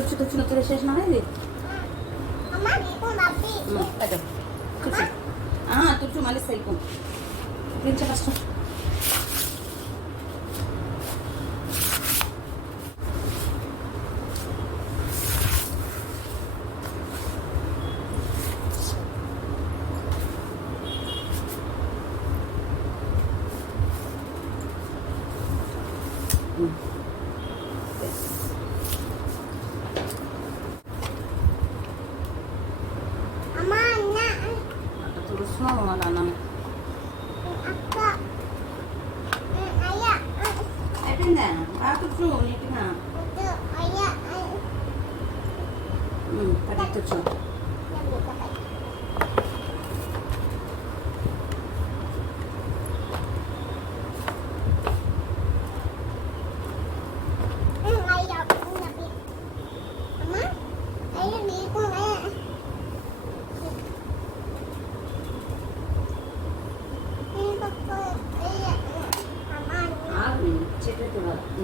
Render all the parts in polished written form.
తుడుచు తుడుచు నువ్వు తుడిచేసినావా ఇది తుడుచు తుడుచు మళ్ళీ సైపు తుడిచే ఫస్ట్ చూస్తున్నావు వాళ్ళ అన్నని అయిపోయిందా కూర్చో నీట్గా పడి కూర్చో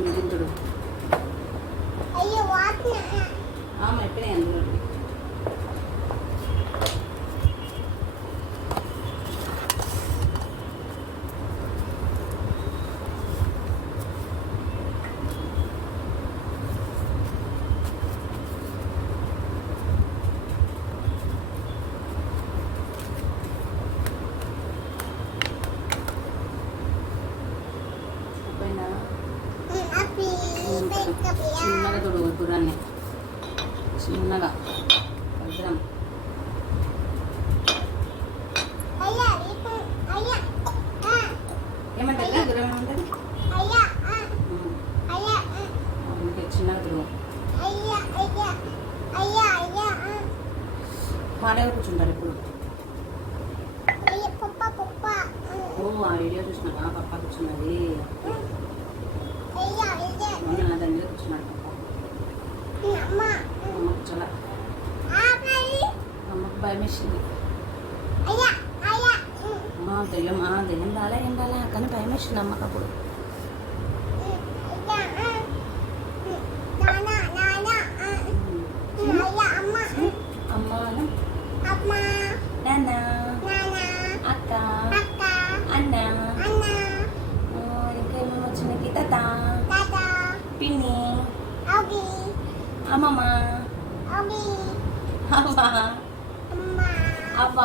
గింతుడు ఎక్కడే అందులో చిన్నగా తొడుగు గుర్రాన్ని చిన్నగా భద్రం ఏమంటారు గుర్రం ఏమంటారు చిన్నగా తొడుగు మాడేవారు కూర్చుంటారు ఇప్పుడు ఓ ఆ వీడియో చూసినా పప్ప కూర్చున్నది దాని మీద కూర్చున్నాడు అమ్మకు చాలా అమ్మకు భయం వేసింది దెయ్యం దెయ్యం రాలే ఏం రాలే కానీ భయం వేసింది అమ్మకు అప్పుడు అమ్మ నాన్న అక్క అన్న ఇంకేమేమి వచ్చినాయి తాత పిన్ని అమ్మమ్మ అవ్వ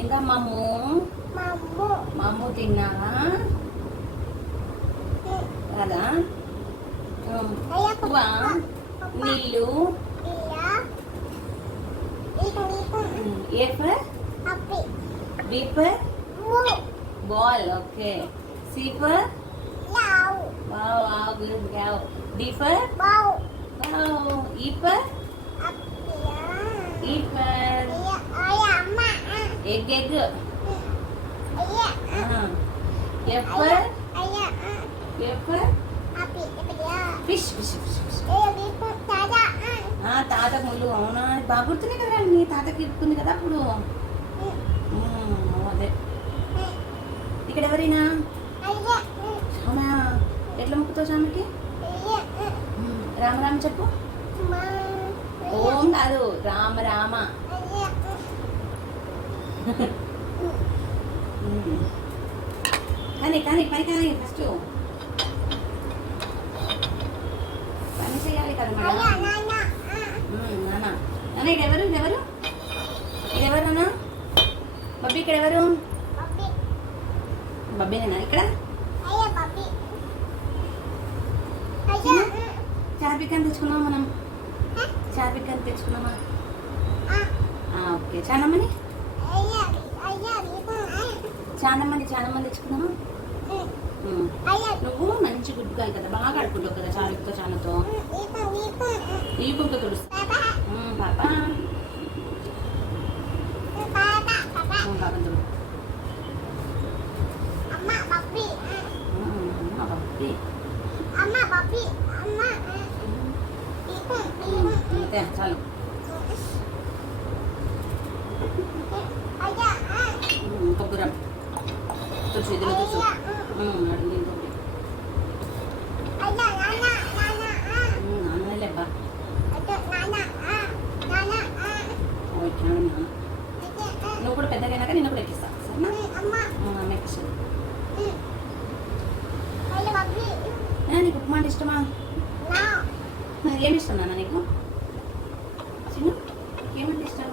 ఇంకా మమ్ము తిన్నావా కదా నీళ్ళు A for B for ball, okay. C for wow, wow, good cow. D for wow, E for egg, F for fish. తాత ముళ్ళు అవునా బాగా గుర్తున్నాయి కదా నీ తాతకి ఇరుక్కుంది కదా అప్పుడు అదే ఇక్కడ ఎవరైనా ఆమె ఎట్లా మొక్కుతావు స్వామికి రామ చెప్పు ఓం కాదు రామ రామ కానీ ఫస్ట్ పని చేయాలి కదా మేడం నాన్న ఇదెవరు నాన్న బబ్బీ ఇక్కడ ఎవరు బబ్బీనేనా ఇక్కడ చార్బిక్ తెచ్చుకున్నాం మనం చార్బిక్ తెచ్చుకున్నామా ఓకే చాలా మంది తెచ్చుకున్నామా నువ్వు మంచి గుడ్డుగా కదా బాగా ఆడుకుంటావు కదా చారుతో చానతో ఈ కుక్క తుడుస్తా పాప చాలు కొబ్బరం తుడుచు ఇదిలో తుడుచు అడిగి నాన్న నీకు ఉప్మా అంటే ఇష్టమా? ఏమి ఇష్టం నాన్న నీకు? చిన్న ఏమంటే ఇష్టం?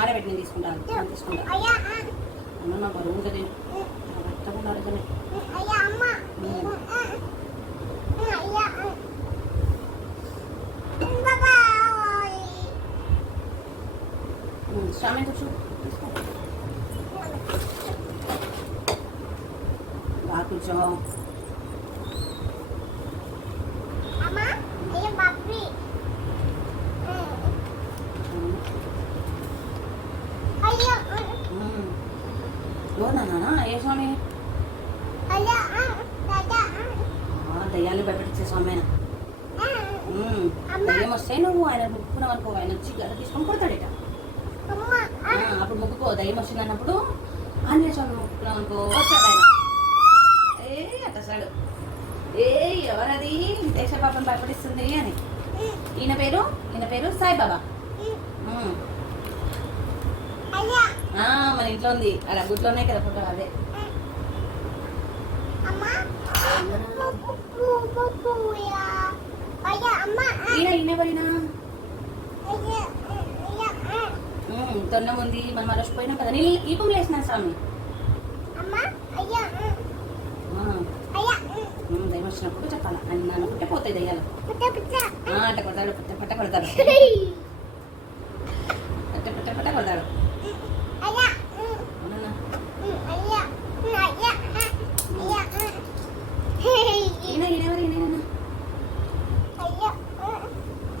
ఆడబెట్టి నేను తీసుకుంటాను తీసుకుంటాను అన్న నా బరువు కదా తప్పకుండా అడుగుతాను. స్వామి కూర్చో బాగా కూర్చో. నాన్న ఏ స్వామి? దయ్యాన్ని భయపెట్టించే స్వామి ఆయన. దయ్యం వస్తే నువ్వు ఆయన ముక్కున్నావు అనుకో, ఆయన వచ్చి గద తీసుకొని కొడతాడట. అప్పుడు ముక్కుకో, దయ్యం వచ్చింది అన్నప్పుడు ఆంజనేయ స్వామి ముక్కున్నావు అనుకో వస్తాడు ఆయన. అట్టసాడు ఎవరది దేశ పాపను భయపడిస్తుంది అని. ఈయన పేరు సాయిబాబా. మన ఇంట్లో ఉంది, అలా గుట్లోనే కదా ఫోటో. అదే ఈయనెవరినా? తొండం ఉంది, మనం మరచిపోయినాం కదా. నేను ఈ పువ్వులు వేసిన స్వామి. దయ్యం వచ్చినప్పుడు చెప్పాలా అని అనుకుంటే పోతాయి దయ్యాలు. అట్ట కొడతాడు, పట్ట కొడతాడు, పట్ట కొడతాడు.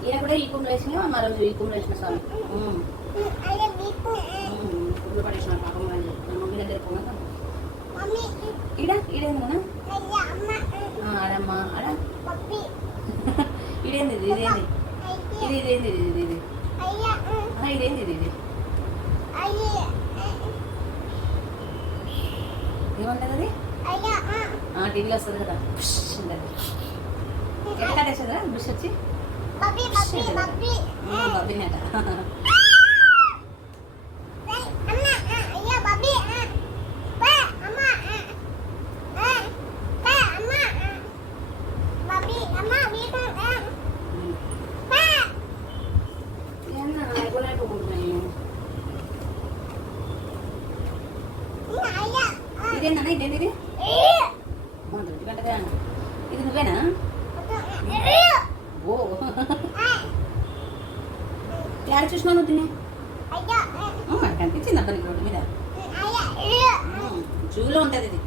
ఈయన కూడా ఈ కుండలు వేసిన, మరో ఈ కుండలు వేసిన స్వామి. కుండలు పడేసిన పాపం కానీ మమ్మీ దగ్గర పోగా ఈడేందన్నా ఆడమ్మ ఆడ ఇదేంది ఇదేంది ఇదేంది ఇది ఇదేంది ఇది ఏమంటది? అది టీవీలో వస్తుంది కదా, ఎట్లా కట్టేస్తుందా బుష్ వచ్చి బబ్బీనట. ఇదేనా ఇదేంటి ఇది? ఇది నువ్వేనా? ఓ యాడ చూసినా నువ్వు తినే కనిపించింది అబ్బాయి రోడ్డు మీద. జూలో ఉంటుంది ఇది.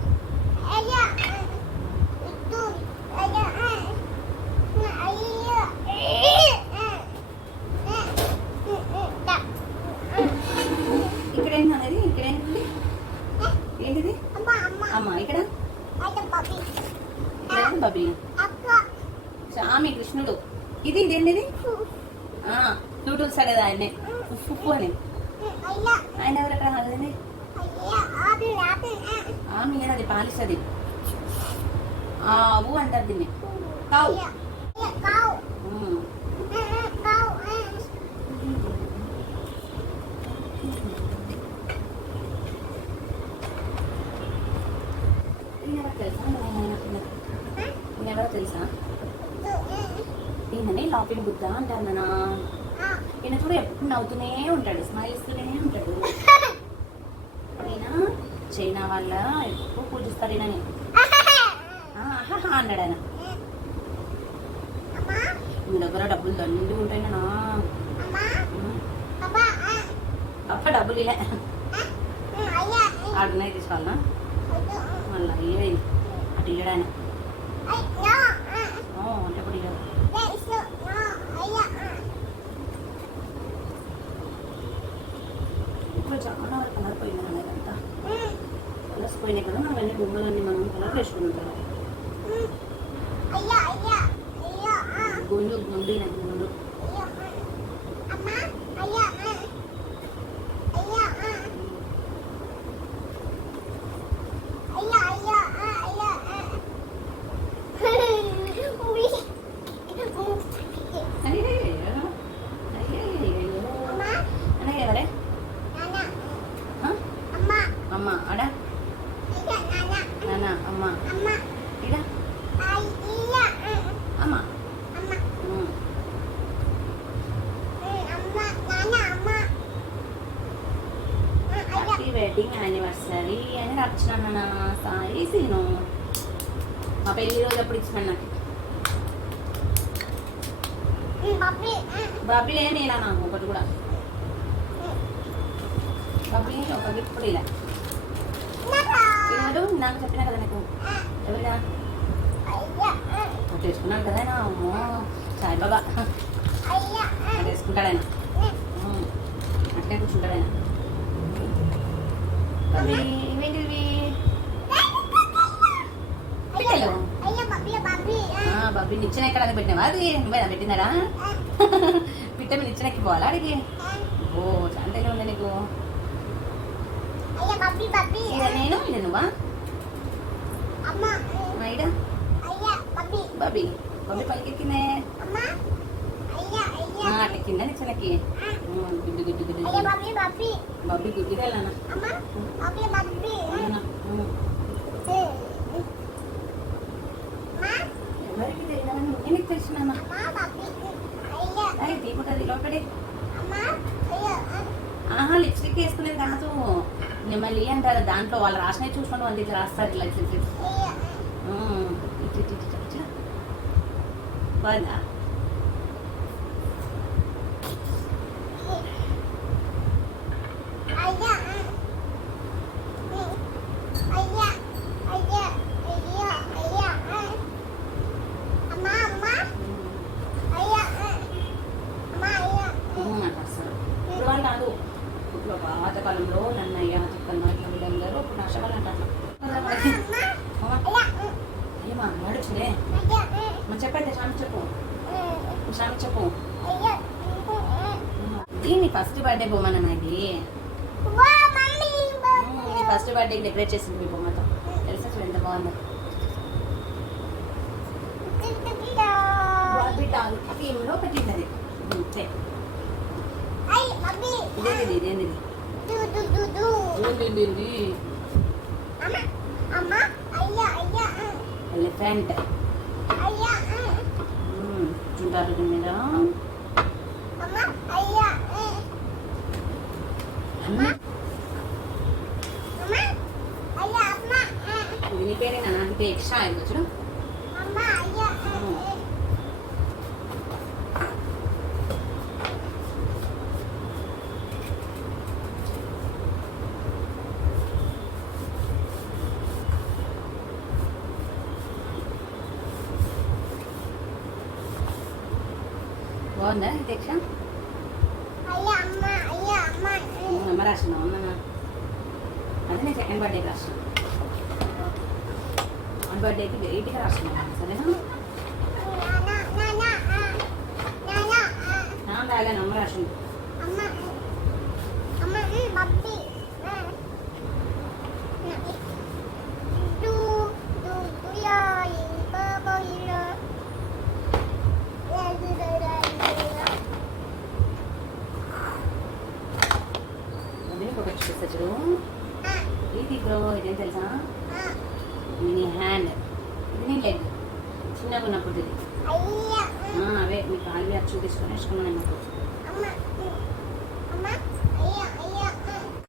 ఇక్కడ ఏంటి అనేది? ఇక్కడ ఏంటి? ఏంటిది? అమ్మ ఇక్కడ బబ్బీ స్వామి కృష్ణుడు. ఇది ఇదేంటిది? ఫ్లూటూత్ కదా ఆయనే ఉప్పు అని. ఆయన ఎవరక్కడ అదండి ఆమె అది పాలిస్తుంది. ఆవు అంటారు దీన్ని, కావు. ఈయనెవరో తెలుసా? ఈయనని లాఫింగ్ బుద్ధ అంటారు నాన్న. ఈయన కూడా ఎప్పుడు నవ్వుతూనే ఉంటాడు, స్మైల్ ఇస్తూనే ఉంటాడు. ఈయన చైనా వాళ్ళ ఎక్కువ పూజిస్తారు ఈయనని. అన్నాడు ఆయన. మీ దగ్గర డబ్బులు దండి ఉంటాయి నాన్న. అప్ప డబ్బులు ఇలా ఆడున్నాయి తీసుకోవాలన్నా మళ్ళీ అయ్యాయి అటు ఇయ్యడాయన అంటే ఇప్పుడు ఇయ్యడు. ఇప్పుడు చాలా వరకు కలర్ పోయింది కదా ఇదంతా. కలర్స్ పోయినాయి కదా, మనం అన్ని బొమ్మలన్నీ మనం కలర్ వేసుకుంటాం. గుండు గుండి నాకు గుండు అమ్మ అడా నాన్న అమ్మ ఇలా అమ్మ హ్యాపీ వెడ్డింగ్ యానివర్సరీ అని రచన సారీ సీను మా పెళ్లి రోజు అప్పుడు ఇచ్చిన నాకు బాబీ ఏమి ఇలా నాకు ఒకటి కూడా బాబీ ఒక గిఫ్ట్ కూడా ఇలా ఈనాడు నాకు చెప్పినా కదా నీకు ఎవరిగా తెచ్చుకున్నాను కదా ఆయన అమ్మో సాయిబాబా వేసుకుంటాడు ఆయన అట్లే కూర్చుంటాడు ఆయన బాబీ ఇవేంటివి పెట్టాను బాబీ నిచ్చెన ఎక్కడ అది పెట్టినావా అది నువ్వేనా పెట్టినారా పిట్ట మీద నిచ్చెనకి పోవాలా అడిగి ఓ చాలా ఉంది నీకు నేను ఇది నువ్వా మైడా బాబీ బాబీ పలికెక్కిందే అట్లెక్కిందా నిచ్చెనకి గుడ్డు గుడ్డు గుడ్డు బాబీ గుడ్డిగా వెళ్ళానా ఎవరికి తెలియదా నేను తెలిసినా తీకుంటుంది లోపడే ఆహా లిప్స్టిక్ వేసుకునేది కాదు మళ్ళీ అంటారు దాంట్లో వాళ్ళు రాసినవి చూసుకుంటూ వాళ్ళు ఇట్లా రాస్తారు ఇట్లా ఇట్లా ఇట్లా ఇట్లా బాగుందా పాతకాలంలో నన్నయ్య చిక్కన్న ఇట్లా వీళ్ళందరూ ఇప్పుడు నష్టకాలం అంటారు ఏమా నడుచులే చెప్పండి స్వామి చెప్పు స్వామి చెప్పు దీన్ని ఫస్ట్ బర్త్డే బొమ్మన ఇది ఫస్ట్ బర్త్డే డెకరేట్ చేసింది మీ బొమ్మతో తెలుసా చూడు ఎంత బాగుందో బాబీ డాల్ థీమ్లో పెట్టింది ఇదేంది ఇదేంది ఎలిఫెంట్ చూడాలి మీద దీని పేరేనా నాకు ఎక్స్ట్రా అయింది చూడు బాగుందా దీక్ష అమ్మ రాసిన అమ్మనా అదే నేను సెకండ్ బర్త్డేకి రాసిన వన్ బర్త్డేకి వెయిట్గా రాసిన సరేనా రాలేను అమ్మ రాసింది చూడు ఇది బ్రో ఇదేం తెలుసా నీ హ్యాండ్ ఇది నీ లెగ్ చిన్నగా ఉన్నప్పుడు ఇది అవే మీ కాలు అచ్చు తీసుకొని వేసుకున్నాను